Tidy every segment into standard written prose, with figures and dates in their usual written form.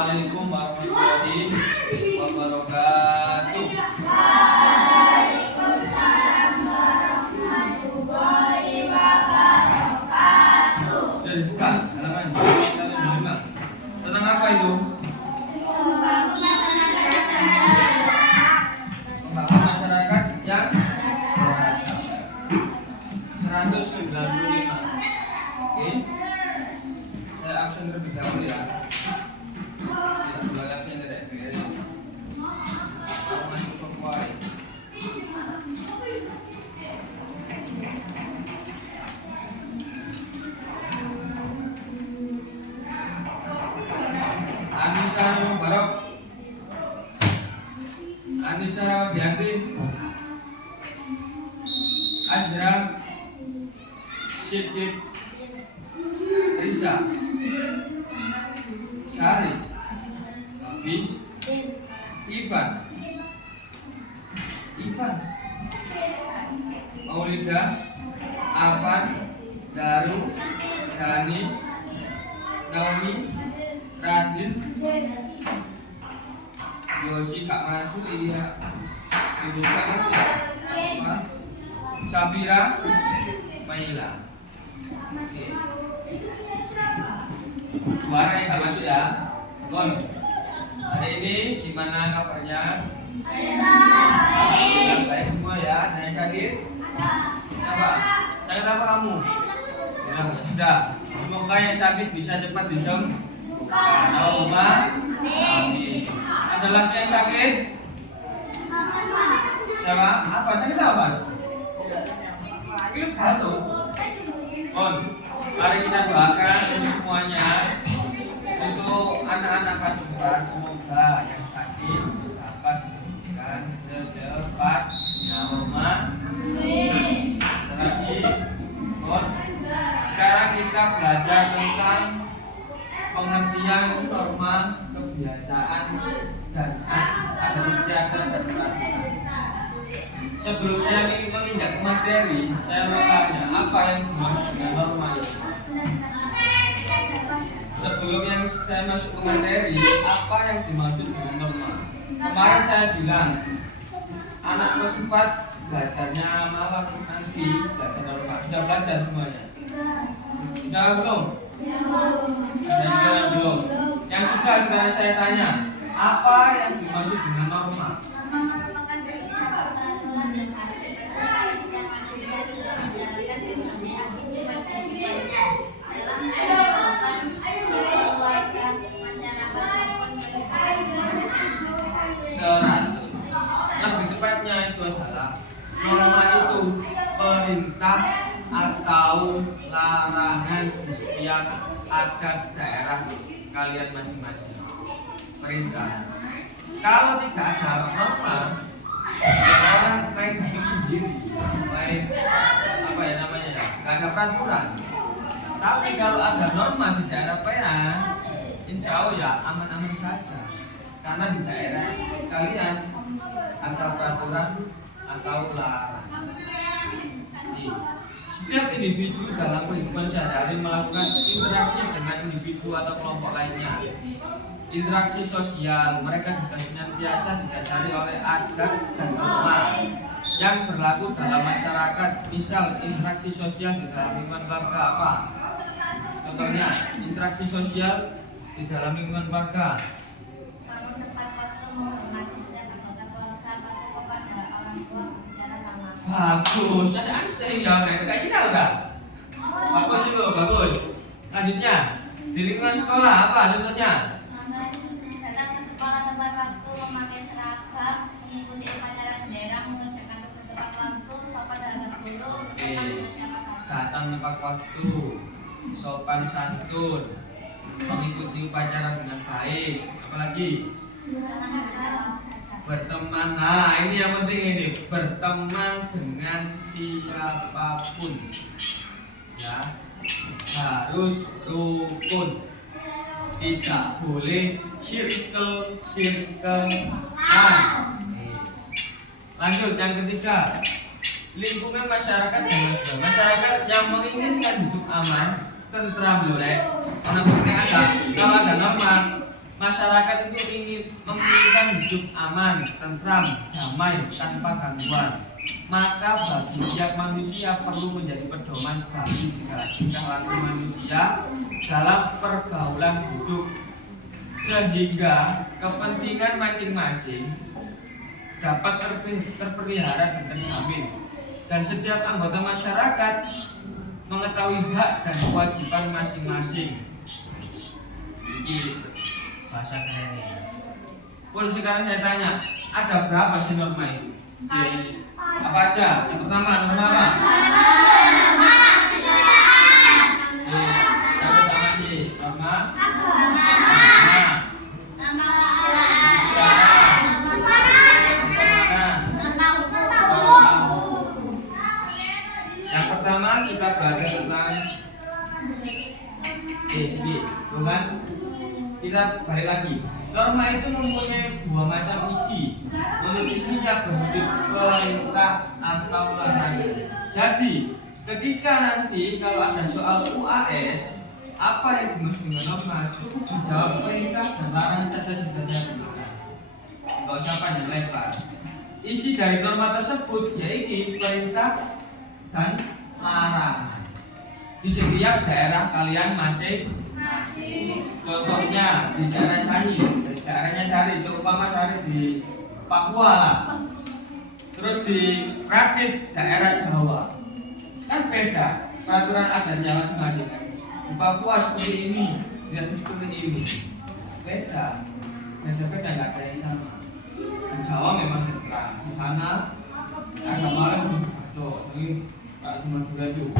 Assalamualaikum warahmatullahi wabarakatuh. Sudah dibuka halaman 105. Tentang apa itu? Pembangunan masyarakat yang 195. Oke. Saya absen terlebih dahulu ya. Anissa Rawadianti, Azra, Siddiq, Risa, Syari, Bis, Ivan, Maulida, Afan, Daru, Danis, Naomi, Radin, Yosi, Kak Masu, iya, Ibu Kak Masu, Safira, Maila. Oke. Suara yang gak masuk ya. Kon. Hari ini gimana kabarnya? Baik. Baik semua ya. Ada yang sakit? Apa? Sakit apa kamu? Ya, sudah. Semoga yang sakit bisa cepat disembuhkan. Allahumma amin. Ada lagi yang sakit? Siapa? Apa? Sakit apa? Ini batuk. Kon, mari kita doakan untuk semuanya, untuk anak-anak pasukan, semoga yang sakit dapat disembuhkan secepatnya. Allahumma amin. Lagi, Kon, sekarang kita belajar tentang pengertian norma, kebiasaan, dan adat istiadat dan peraturan. Sebelum saya menginjak ke materi, saya mau tanya apa yang dimaksud dengan norma itu. Sebelum yang saya masuk ke materi, apa yang dimaksud dengan norma? Kemarin saya bilang, anak kelas 4 belajarnya malam nanti belajar norma. Sudah belajar semuanya? Sudah belum? Belum. Yang sudah sekarang saya tanya, apa yang dimaksud dengan norma? Lebih tepatnya itu adalah norma itu perintah atau larangan di setiap adat daerah kalian masing-masing. Perintah. Kalau tidak ada norma, orang main hidup sendiri, main apa ya namanya ya, nggak ada peraturan. Tapi kalau ada norma di daerah kalian, insya Allah ya aman-aman saja. Karena di daerah kalian ada peraturan atau larangan. Setiap individu dalam kehidupan sehari-hari melakukan interaksi dengan individu atau kelompok lainnya. Interaksi sosial mereka juga senantiasa didasari oleh adat dan norma yang berlaku dalam masyarakat. Misal interaksi sosial di dalam lingkungan keluarga apa? Contohnya interaksi sosial di dalam lingkungan keluarga. Bagus, ada Einstein ya, kasih tahu tak? Bagus itu, bagus. Lanjutnya, di lingkungan sekolah apa contohnya? Datang ke sekolah tepat waktu, memakai seragam, mengikuti upacara bendera, mengerjakan tugas tepat waktu, sopan terhadap guru, datang tepat waktu, sopan santun, mengikuti upacara dengan baik. Apalagi? Berteman, nah ini yang penting ini, berteman dengan siapapun ya, harus rukun, tidak boleh circle-circlean. Lanjut yang ketiga, lingkungan masyarakat dengan masyarakat yang menginginkan hidup aman, tentram, boleh. Karena bukti ada, kalau ada norma masyarakat itu menginginkan hidup aman, tentram, damai, tanpa gangguan. Maka bagi setiap manusia perlu menjadi pedoman bagi segala tingkah laku manusia dalam pergaulan hidup, sehingga kepentingan masing-masing dapat terpelihara dan terjamin, dan setiap anggota masyarakat mengetahui hak dan kewajiban masing-masing. Ini bahasa keren ini. Pun sekarang saya tanya, ada berapa sih norma itu? Apa aja? Yang pertama norma apa? Yang pertama sih norma yang pertama kita belajar tentang ini, bukan? Kita balik lagi. Norma itu mempunyai dua macam isi. Menurut isinya berwujud perintah atau larangan. Jadi, ketika nanti kalau ada soal UAS, apa yang dimaksud dengan norma? Cukup dijawab perintah dan larangan saja sudah ditentukan. Enggak usah panjang lebar. Isi dari norma tersebut yaitu perintah dan larangan di setiap daerah kalian masing-masing. Contohnya di daerah daerahnya Sari, seumpama Sari di Papua lah, terus di Rakit daerah Jawa, kan beda peraturan adatnya masing-masing. Di Papua seperti ini, di seperti ini, beda, nggak ada yang sama. Di Jawa memang terang, di sana agama lain betul, ini cuma dua itu,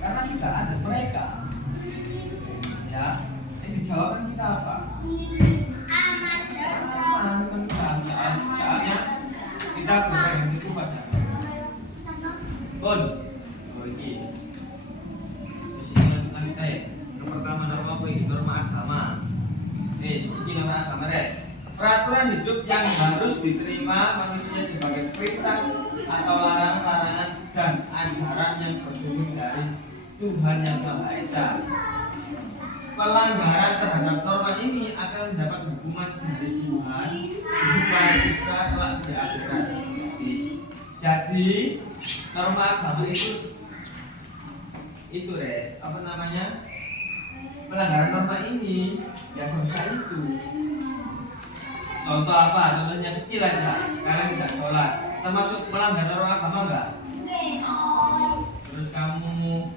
karena sudah ada mereka. Ya, di Jawa kan kita apa? Aman, soalnya kita berpegang itu pada Bon, ini. Kita ya. Yang pertama norma apa ini? Norma agama. Ini norma agama deh. Peraturan hidup yang harus diterima manusia sebagai perintah atau larangan dan ajaran yang bersumber dari Tuhan Yang Maha Esa. Pelanggaran terhadap norma ini akan mendapat hukuman dari Tuhan berupa siksa kelak di akhirat. Jadi norma agama itu apa namanya, pelanggaran norma ini ya dosa itu. Contoh apa? Contohnya kecil aja, kalian tidak sholat, termasuk melanggar norma agama enggak? Terus kamu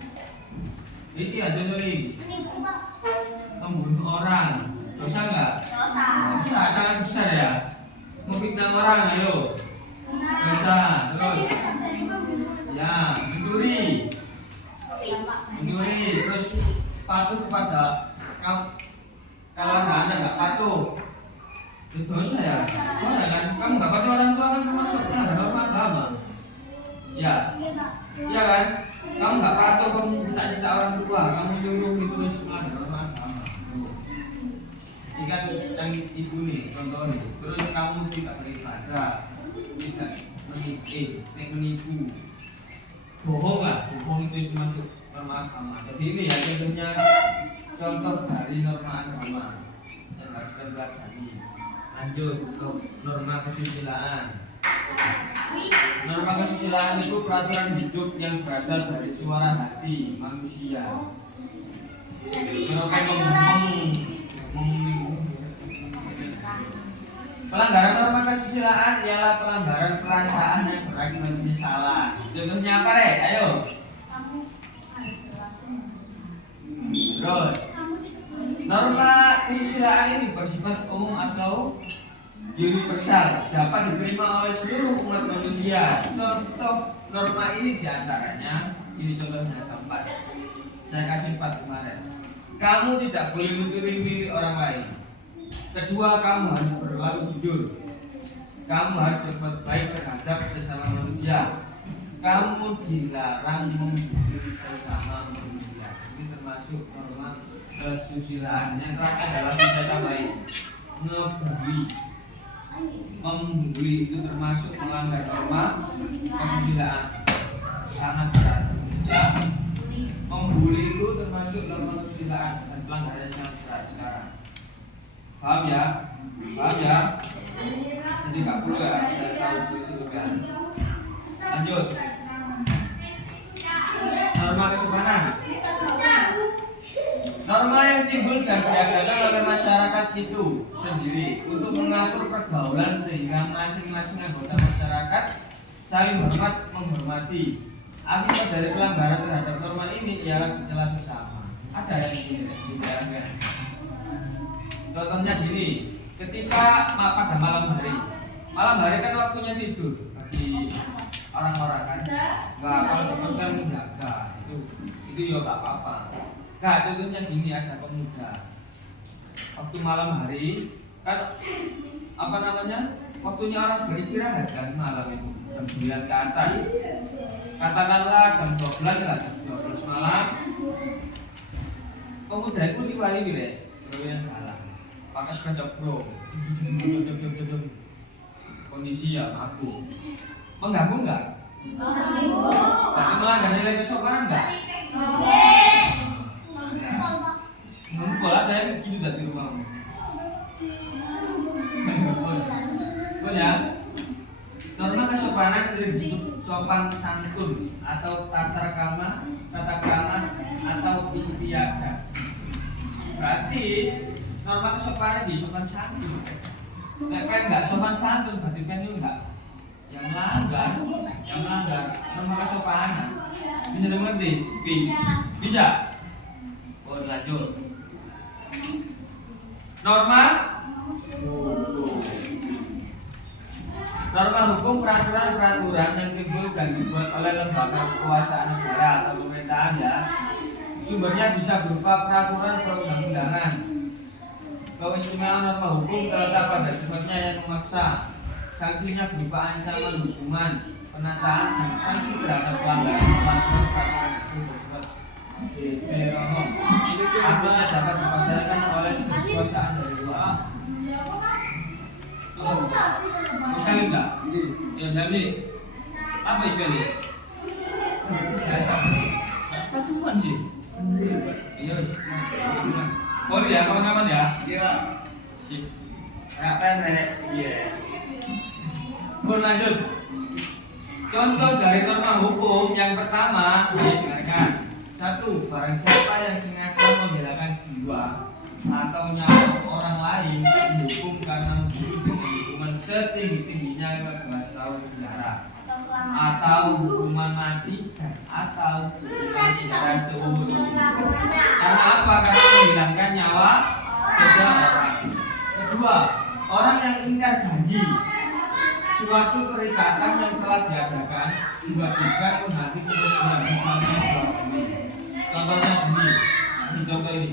ini aja nih, membunuh orang, dosa enggak? Dosa, sangat besar ya. Memfitnah orang, ayo. Dosa, terus. Ya, mencuri, terus patuh kepada kalau nggak patuh, itu dosa ya. Oh ya kan, kamu nggak patuh orang tua kan termasuk melanggar norma agama. Ya, iya kan? Kamu nggak patuh, kamu minta orang tua, kamu nyuruh itu melanggar norma agama. Jika yang itu nih, contoh nih, terus kamu tidak beribadah, tidak menipu, bohong lah, bohong itu masuk norma agama. Jadi ini ya contoh dari norma agama yang harus kita pelajari. Lanjut ke norma kesusilaan. Norma kesusilaan itu peraturan hidup yang berasal dari suara hati manusia. Pelanggaran norma kesusilaan ialah pelanggaran perasaan yang berakibat salah. Contohnya apa, Re? Ayo. Terus, norma kesusilaan ini bersifat umum atau universal, dapat diterima oleh seluruh umat manusia. Contoh norma ini diantaranya, ini contohnya keempat. Saya kasih 4 kemarin. Kamu tidak boleh mencuri orang lain. Kedua, kamu harus berlaku jujur. Kamu harus berbuat baik terhadap sesama manusia. Kamu dilarang membunuh sesama manusia. Ini termasuk norma kesusilaan. Yang terakhir adalah saya tambahin, ngebully. Membuli itu termasuk melanggar norma kesusilaan, sangat berat. Ya, membuli itu termasuk norma kesusilaan dan pelanggaran yang sangat berat sekarang. Paham ya? Paham ya? Jadi nggak perlu ya, saya tahu dulu kan. Lanjut. Norma kesopanan. Norma yang timbul dan diadakan oleh masyarakat itu sendiri untuk mengatur pergaulan sehingga masing-masing anggota masyarakat saling hormat menghormati. Akibat dari pelanggaran terhadap norma ini ialah dicela sesama. Ada yang gini, ya. Contohnya gini, ketika pada malam hari kan waktunya tidur bagi orang-orang kan, nggak kalau terus kan menjaga itu ya nggak apa-apa. Nah, contohnya gini, ada pemuda waktu malam hari kan apa namanya, waktunya orang beristirahat kan malam itu jam 9 ke atas, katakanlah jam 12 lah, jam 12 malam pemuda itu diwali yang kalah pakai sepeda pro kondisi ya aku mengganggu nggak? Tapi melanggar nilai kesopanan nggak? Ngumpul ada yang gitu dari rumahmu. Ya, norma kesopanan sering disebut sopan santun atau tata krama atau istiadat. Berarti norma kesopanan di sopan santun. Nek kan nggak sopan santun berarti kan itu nggak yang melanggar norma kesopanan. Bisa mengerti? Bisa. Oh, lanjut. Norma hukum peraturan yang timbul dan dibuat oleh lembaga kekuasaan negara atau pemerintahan ya. Sumbernya bisa berupa peraturan perundang-undangan. Keistimewaan norma hukum terletak pada sifatnya yang memaksa. Sanksinya berupa ancaman hukuman, penataan dan sanksi terhadap pelanggaran peraturan itu bersifat Deuteronom. Artinya dapat dipaksanakan oleh kekuasaan dari luar. Sekali enggak? Ya jadi apa sekali? Saya sama. Patuan sih. Iya. Oh ya, kawan-kawan ya. Iya. Sip. Ngapain nenek? Iya. Berlanjut. Contoh dari norma hukum yang pertama, dengarkan. 1. Barang siapa yang sengaja menghilangkan jiwa atau nyawa orang lain dihukum karena membunuh dengan hukuman setinggi-tingginya 15 tahun penjara atau hukuman mati atau hukuman penjara seumur hidup. Karena apa? Karena menghilangkan nyawa seseorang. Kedua, orang yang ingkar janji suatu perikatan yang telah diadakan tiba-tiba menghati kemudian misalnya contohnya gini, di contoh ini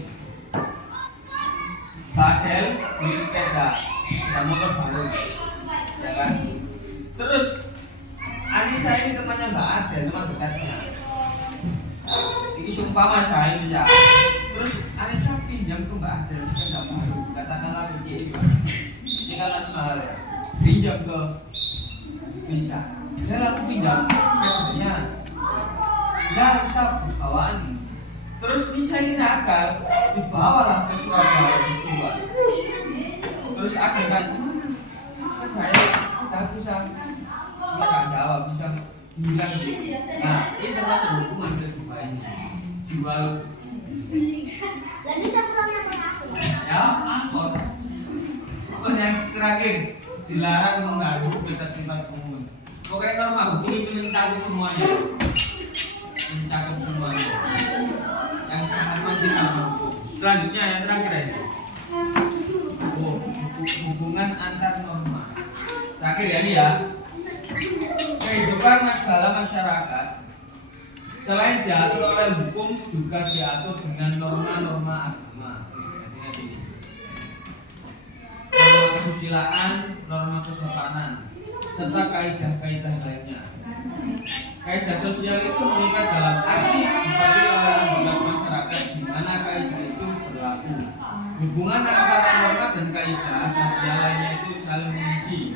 Badel beli sepeda motor baru ya kan, terus Anissa ini temannya Mbak Adel, teman dekatnya ini sumpah mas Anissa, terus Anissa pinjam ke Mbak Adel sepeda baru, katakanlah begini jika mahal ya, pinjam ke bisa, saya lalu pinjam sepedanya ya rusak bawaan. Terus bisa ini nakal, dibawalah ke Surabaya dijual. Terus akan kan, saya tak bisa, nggak jawab, bisa bilang. Nah, ini termasuk hukuman kedua ini, jual. Dan bisa pulangnya mengaku. Ya, angkot. Terus yang terakhir, dilarang mengganggu tempat umum. Pokoknya norma hukum itu mencakup semuanya, yang sangat penting norma hukum. Selanjutnya yang terakhir ini hubungan antar norma. Terakhir ya ini ya, kehidupan dalam masyarakat selain diatur oleh hukum juga diatur dengan norma-norma agama. Norma kesusilaan, norma kesopanan, serta kaidah-kaidah lainnya. Kaidah sosial itu mengikat dalam arti dibagi oleh anggota masyarakat di mana kaidah itu berlaku. Hubungan antara norma dan kaidah sosial lainnya itu saling mengisi.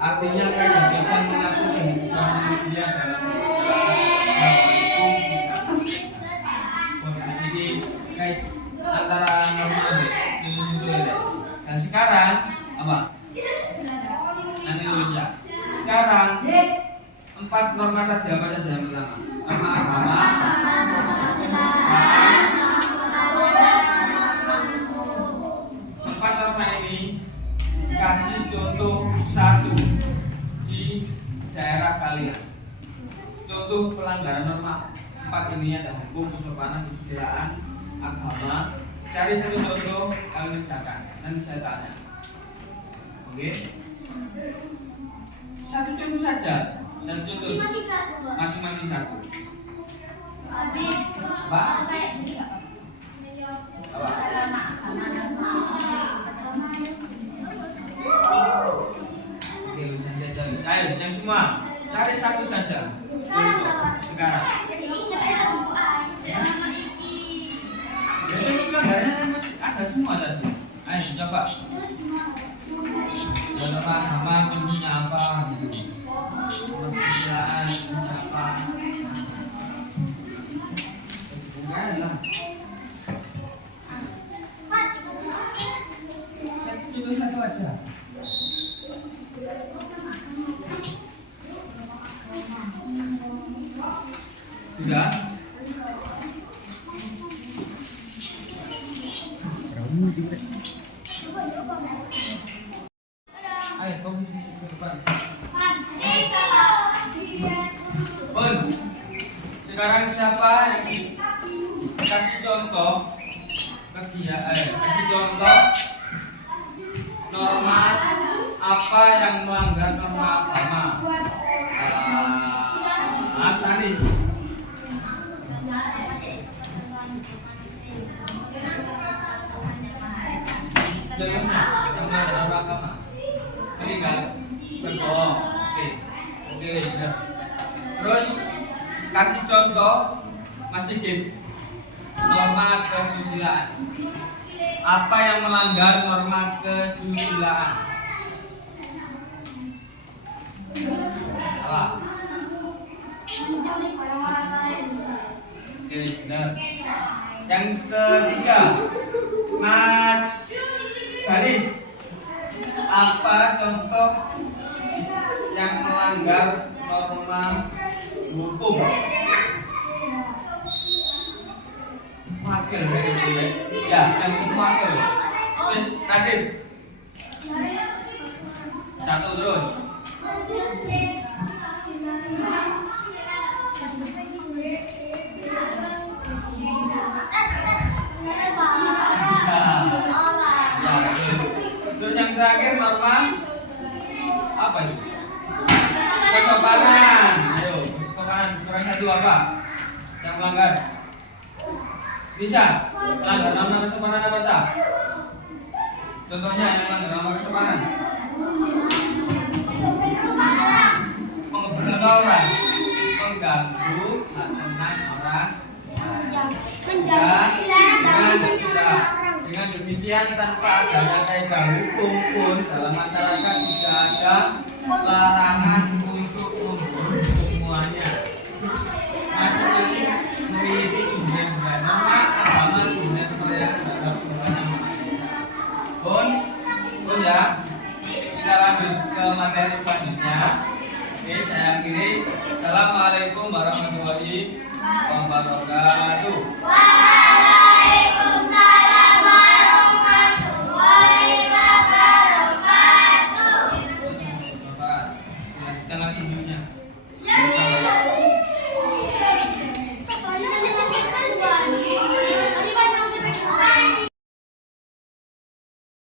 Artinya kaidah sosial mengatur kehidupan manusia dalam hukum. Di sini antara norma Dan sekarang apa? Nanti tulis ya. Sekarang 4 norma tadi apa saja yang pertama? Norma agama. Empat norma ini kasih contoh satu di daerah kalian. Contoh pelanggaran norma 4 ini ada hukum, kesopanan, kesusilaan, agama. Cari satu contoh kalian kerjakan. Nanti saya tanya. Oke? Satu contoh saja. Satu contoh. Masing-masing satu. Apa? Apa? Oke, ayo yang semua cari satu saja. Sekarang. Jadi pelanggarannya ada semua tadi. Ayo coba. Norma agama contohnya apa gitu. Kesusilaan contohnya apa? Bukan lah. Satu aja. Sudah? Ayo, kamu ke depan. Bon, sekarang siapa yang kasih contoh ke dia? Kasih contoh norma apa yang melanggar norma agama? Asanis. Contohnya yang melanggar norma agama. Ini kan berbohong. Oke, benar. Terus kasih contoh masih norma kesusilaan. Apa yang melanggar norma kesusilaan? Apa? Oke, benar. Yang ketiga, Mas Garis. Apa contoh yang melanggar norma hukum? Wakil ya, yang wakil. Terus Nadif. Satu terus. Terus yang terakhir norma apa itu? Kesopanan. Ayo, kesopanan kurang satu apa? Yang melanggar. Bisa melanggar norma kesopanan apa sah? Contohnya yang melanggar norma kesopanan. Mengganggu orang, mengganggu tenang orang. Dengan demikian tanpa adanya kaidah hukum pun dalam masyarakat tidak ada larangan untuk membunuh semuanya. Masing-masing memiliki sumber norma agama, sumber perayaan terhadap Tuhan yang Maha Esa. Pun ya, kita lanjut ke materi selanjutnya. Oke, saya akhiri. Assalamualaikum warahmatullahi wabarakatuh.